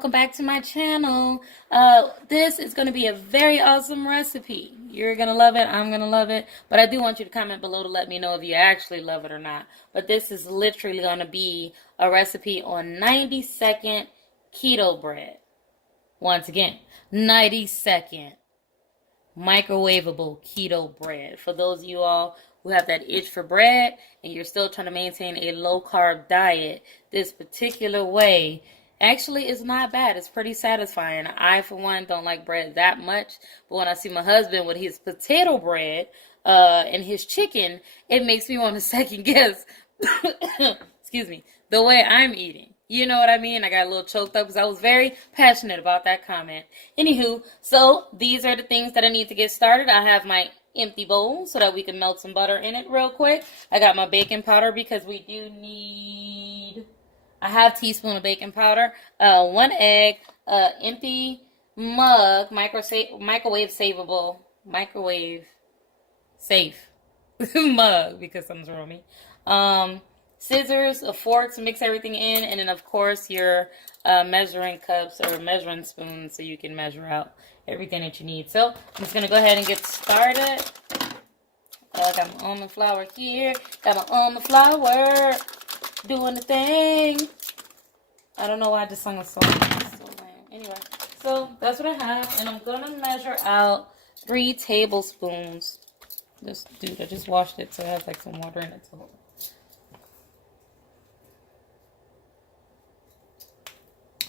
welcome back to my channel. This is going to be a very awesome recipe. You're going to love it. I'm going to love it. But I do want you to comment below to let me know if you actually love it or not. But this is literally going to be a recipe on 90-second keto bread. Once again, 90-second microwavable keto bread. For those of you all who have that itch for bread and you're still trying to maintain a low-carb diet, this particular way actually is not bad. It's pretty satisfying. I, for one, don't like bread that much, but when I see my husband with his potato bread and his chicken, it makes me want to second guess, excuse me, the way I'm eating. You know what I mean? I got a little choked up because I was very passionate about that comment. Anywho, so these are the things that I need to get started. I have my empty bowl so that we can melt some butter in it real quick. I got my baking powder because we do need a half teaspoon of baking powder, 1 egg, empty mug, microwave safe mug because something's wrong with me. Scissors, a fork to mix everything in, and then of course your measuring cups or measuring spoons so you can measure out everything that you need. So I'm just gonna go ahead and get started. I got my almond flour here. Got my almond flour doing the thing. I don't know why I just sung a song. So lame. Anyway, so that's what I have, and I'm gonna measure out 3 tablespoons. I just washed it so it has like some water in it. So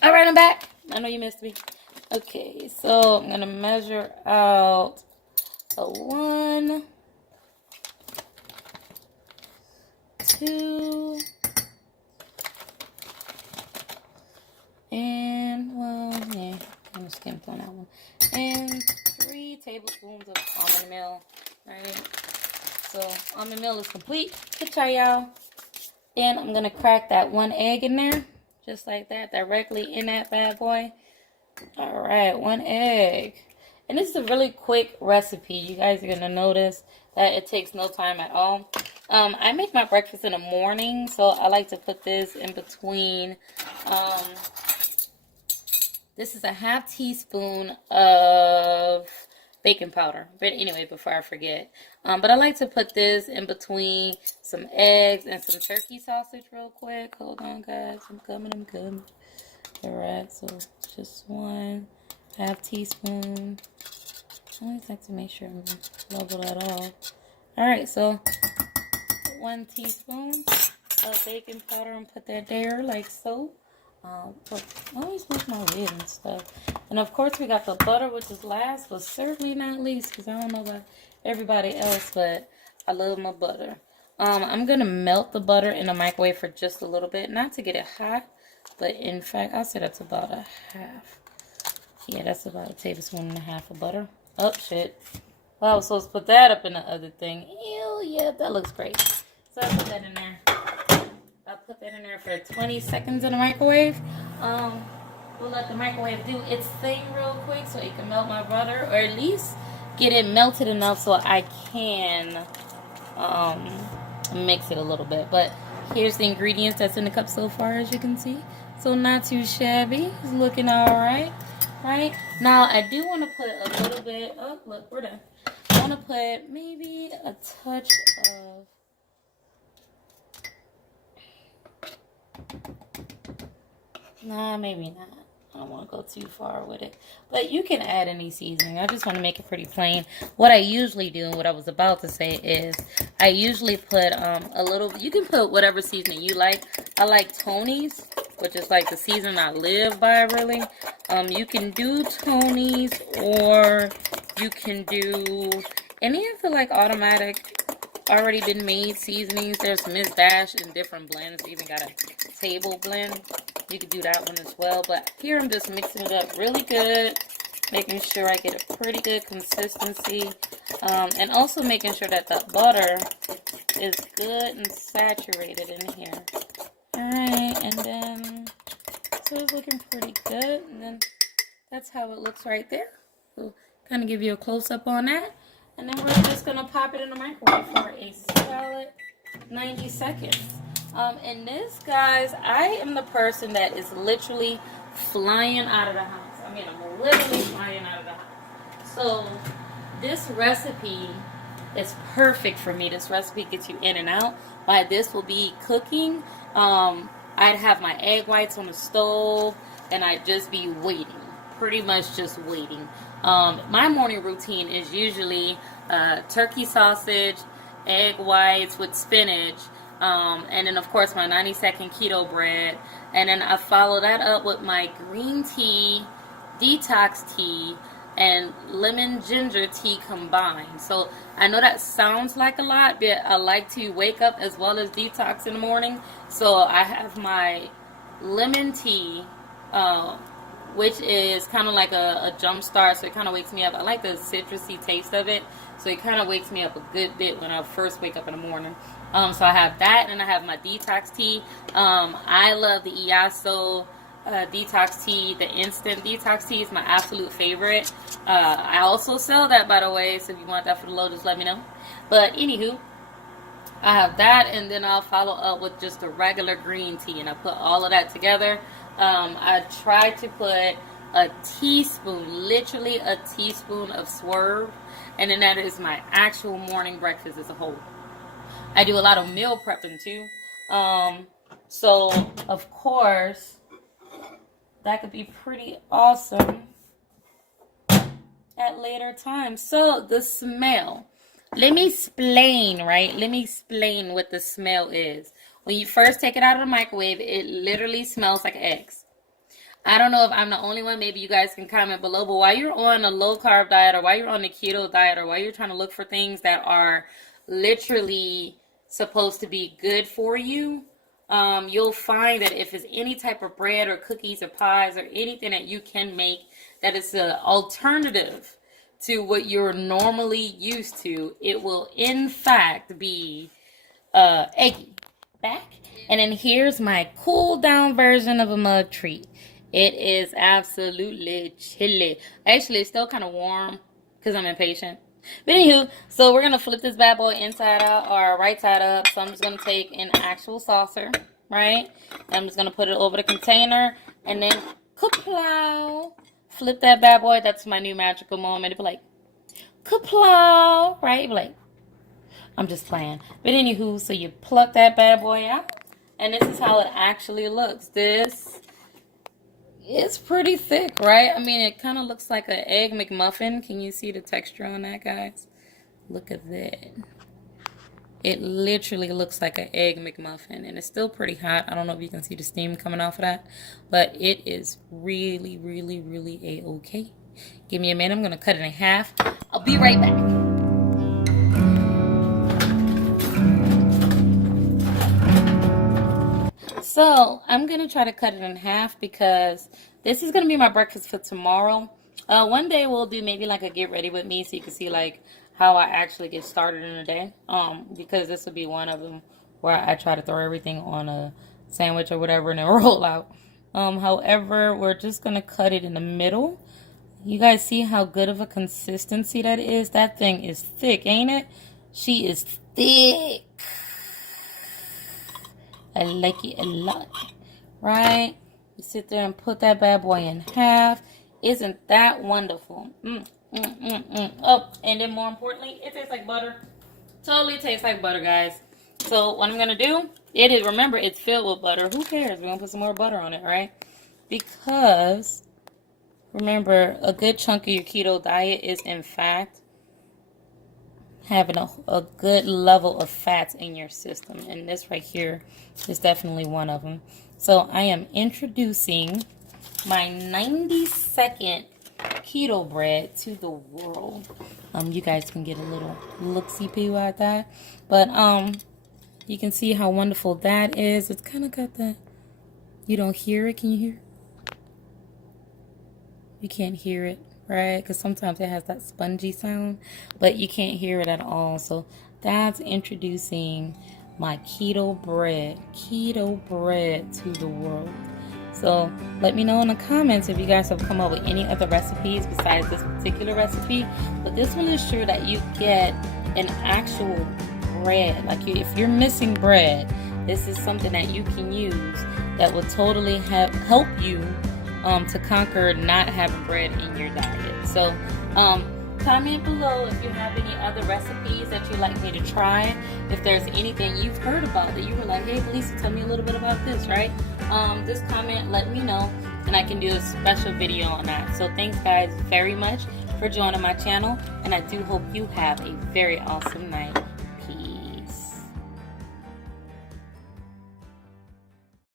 all right, I'm back. I know you missed me. Okay, so I'm gonna measure out a 1, 2, and I'm just skimped on that one, and 3 tablespoons of almond meal. Right, so almond meal is complete. Good try, y'all. Then I'm gonna crack that 1 egg in there. Just like that, directly in that bad boy. All right, 1 egg. And this is a really quick recipe. You guys are going to notice that it takes no time at all. I make my breakfast in the morning, so I like to put this in between. This is a half teaspoon of baking powder. But anyway, before I forget. But I like to put this in between some eggs and some turkey sausage real quick. Hold on, guys. I'm coming. Alright, so just 1 half teaspoon. I always like to make sure I'm level that off. Alright, so 1 teaspoon of baking powder and put that there like so. But I always move my lid and stuff. And of course we got the butter, which is last but certainly not least, because I don't know about everybody else, but I love my butter. I'm gonna melt the butter in the microwave for just a little bit, not to get it hot, but in fact I'll say that's about a half. Yeah, that's about a tablespoon and a half of butter. Oh shit. Well, I was supposed to put that up in the other thing. Ew, yeah, that looks great. So I put that in there. I'll put that in there for 20 seconds in the microwave. We'll let the microwave do its thing real quick so it can melt my butter, or at least get it melted enough so I can mix it a little bit. But here's the ingredients that's in the cup so far, as you can see. So not too shabby. It's looking alright. Right? Now I do want to put a little bit, oh look, we're done. I want to put maybe a touch of nah, maybe not. I don't want to go too far with it. But you can add any seasoning. I just want to make it pretty plain. What I usually do, and what I was about to say is, I usually put a little, you can put whatever seasoning you like. I like Tony's, which is like the seasoning I live by, really. You can do Tony's, or you can do any of the like automatic, already been made seasonings. There's Miss Dash in different blends. Even got a table blend. You could do that one as well. But here I'm just mixing it up really good, making sure I get a pretty good consistency, and also making sure that the butter is good and saturated in here. Alright, and then so it's looking pretty good, and then that's how it looks right there. So kind of give you a close-up on that, and then we're just going to pop it in the microwave for a solid 90 seconds. And this, guys, I am the person that is literally flying out of the house. I mean, I'm literally flying out of the house. So this recipe is perfect for me. This recipe gets you in and out. While this will be cooking, I'd have my egg whites on the stove, and I'd just be waiting. Pretty much just waiting. My morning routine is usually turkey sausage, egg whites with spinach, and then of course my 90-second keto bread, and then I follow that up with my green tea, detox tea, and lemon ginger tea combined. So I know that sounds like a lot, but I like to wake up as well as detox in the morning. So I have my lemon tea, which is kind of like a jump start, so it kind of wakes me up. I like the citrusy taste of it, so it kind of wakes me up a good bit when I first wake up in the morning. So I have that, and I have my detox tea. I love the Iaso detox tea. The instant detox tea is my absolute favorite. I also sell that, by the way, so if you want that for the low, just let me know. But anywho, I have that, and then I'll follow up with just a regular green tea, and I put all of that together. I try to put a teaspoon, literally a teaspoon of Swerve, and then that is my actual morning breakfast as a whole. I do a lot of meal prepping too. So of course that could be pretty awesome at later times. So the smell. Let me explain, right? Let me explain what the smell is. When you first take it out of the microwave, it literally smells like eggs. I don't know if I'm the only one. Maybe you guys can comment below. But while you're on a low-carb diet, or while you're on the keto diet, or while you're trying to look for things that are literally supposed to be good for you, you'll find that if it's any type of bread or cookies or pies or anything that you can make that is an alternative to what you're normally used to, it will in fact be eggy. Back. And then here's my cool down version of a mug treat. It is absolutely chilly. Actually, it's still kind of warm because I'm impatient. But anywho, so we're going to flip this bad boy inside out or right side up. So I'm just going to take an actual saucer, right? And I'm just going to put it over the container and then kaplow. Flip that bad boy. That's my new magical moment. It'll be like, kaplow, right? It'll be like, I'm just playing. But anywho, so you pluck that bad boy out. And this is how it actually looks. This is pretty thick, right? I mean, it kind of looks like an egg McMuffin. Can you see the texture on that, guys? Look at that. It literally looks like an egg McMuffin. And it's still pretty hot. I don't know if you can see the steam coming off of that. But it is really, really, really a-okay. Give me a minute. I'm going to cut it in half. I'll be right back. So I'm going to try to cut it in half because this is going to be my breakfast for tomorrow. One day we'll do maybe like a get ready with me so you can see like how I actually get started in the day. Because this will be one of them where I try to throw everything on a sandwich or whatever and then roll out. However, we're just going to cut it in the middle. You guys see how good of a consistency that is? That thing is thick, ain't it? She is thick. I like it a lot, right? You sit there and put that bad boy in half. Isn't that wonderful? Oh, and then more importantly, it tastes like butter. Totally tastes like butter, guys. So what I'm going to do, remember, it's filled with butter. Who cares? We're going to put some more butter on it, right? Because, remember, a good chunk of your keto diet is, in fact, having a good level of fats in your system. And this right here is definitely one of them. So I am introducing my 90-second keto bread to the world. You guys can get a little look-see-poo at that. But you can see how wonderful that is. It's kind of got that, you don't hear it. Can you hear? You can't hear it. Right, because sometimes it has that spongy sound, but you can't hear it at all. So that's introducing my keto bread to the world. So let me know in the comments if you guys have come up with any other recipes besides this particular recipe. But this one is sure that you get an actual bread. Like if you're missing bread, this is something that you can use that will totally help you to conquer not having bread in your diet. So comment below if you have any other recipes that you'd like me to try. If there's anything you've heard about that you were like, hey, Lisa, tell me a little bit about this, right? Just comment, let me know, and I can do a special video on that. So thanks guys very much for joining my channel, and I do hope you have a very awesome night.